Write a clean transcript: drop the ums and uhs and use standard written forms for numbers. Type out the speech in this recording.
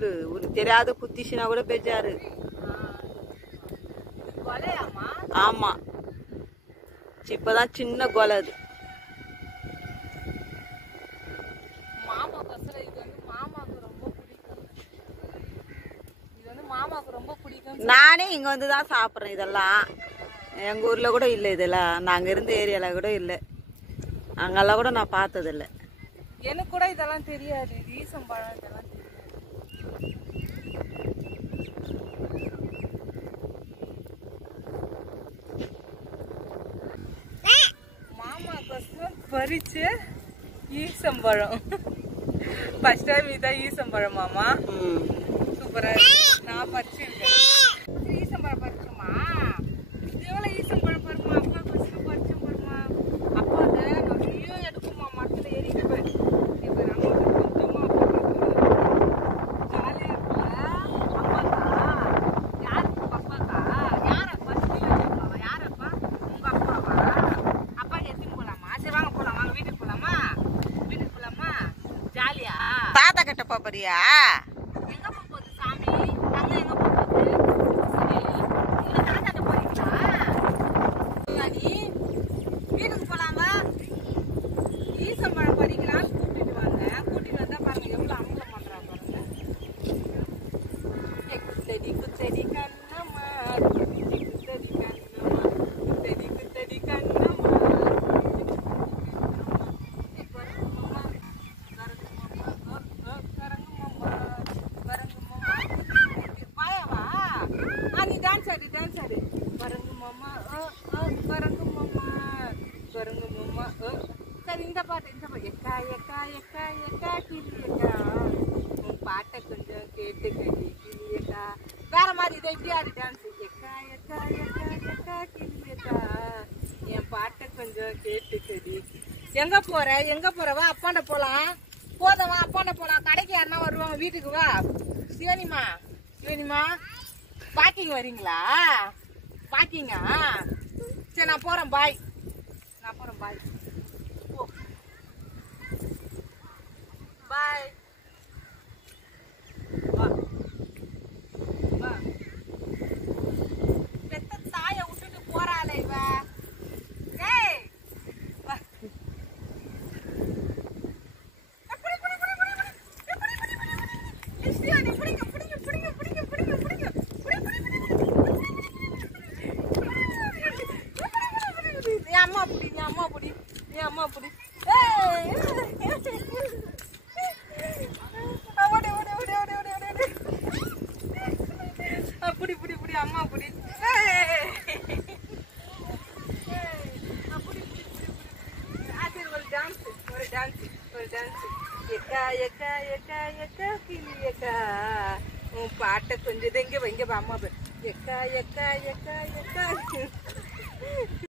முள்ளு உனக்கு தெரியாத குத்திச்சுனா கூட பெஜாரு. ஆமா, இப்பதான் சின்ன கொலை அது. நானே இங்க வந்துதான் சாப்பிட்றேன். இதெல்லாம் எங்க ஊர்ல கூட இல்லை. இதெல்லாம் நாங்க இருந்த ஏரியால கூட இல்லை. அங்கெல்லாம் கூட நான் பார்த்தது இல்லை. எனக்கு கூட இதெல்லாம் தெரியாது. ஈசம்பழம் இதெல்லாம் தெரியாது. மாமா பசங்க பறிச்சு ஈசம்பழம் ஃபர்ஸ்ட் டைம் இதான் ஈசம்பழம் மாமா. சூப்பரா நான் பறிச்சிருக்கேன். ஈசம்பழம் பறிச்சோமா? எவ்வளவு ஈசம்பழம் பருமா? அப்பா பறிச்சு பறிச்சோம் பருமா? அப்பா நிறைய எடுக்குமா மரத்துல ஏறிட்டு போய். இப்ப நம்ம கொஞ்சமா ஜாலியா இருக்குல்ல. அப்பாக்கா யாருக்கு? அப்பாக்கா யாரப்பா? யாரப்பா? உங்க அப்பாவா? அப்பா எடுத்துன்னு போலாமா? சரி வாங்க போலாம். வாங்க வீட்டுக்கு போலாமா? வீட்டுக்கு போலாமா? ஜாலியா தாத்தா கிட்ட போறியா? எங்க போகுது சாமி? அங்க எங்க போகுது? இந்த தாத்தாட்ட போறீங்களா? நீ வீட்டுக்கு போலாமா? ஈசம்பழம் பறிக்கலான்னு கூட்டிட்டு வாங்க. கூட்டிட்டு வந்தா பாருங்க எவ்வளவு அமலம் பண்றா பாருங்க. குத்தடி குத்தடி கண்ணம்மா, குத்தடி குத்தடி கண்ணம்மா, குத்தடி குத்தடி கண்ணம்மா. சரி இந்த பாட்டு எக்கா எக்கா எக்கா எக்கா கிளியக்கா உன் பாட்டை கொஞ்சம் கேட்டு கடி கிளியக்கா. வேற மாதிரி இதை இப்படி ஆடி டான்ஸ். எக்கா எக்கா எக்கா எக்கா கிளியக்கா என் பாட்டை கொஞ்சம் கேட்டு கடி. எங்க போறவா? அப்பாண்ட போலாம். போதவா அப்பாண்ட போலாம். கடைக்கு யாருன்னா வருவாங்க. வீட்டுக்கு வா. சிவனிமா பாக்கிங் வரீங்களா? பாக்கிங்கா? சரி நான் போறேன். பாய். பாய். பாய். வா. பெத்த தாயை விட்டுட்டு போறாளே இவ. ஏய் வா. நீ அம்மா புடி. புடி அம்மா புடி. ஒரு டான்ஸ். எக்கா எக்கா எக்கா எக்கா கிளியக்கா உன் பாட்டை கொஞ்சம் எங்க அம்மா. எக்கா எக்கா எக்கா எக்கா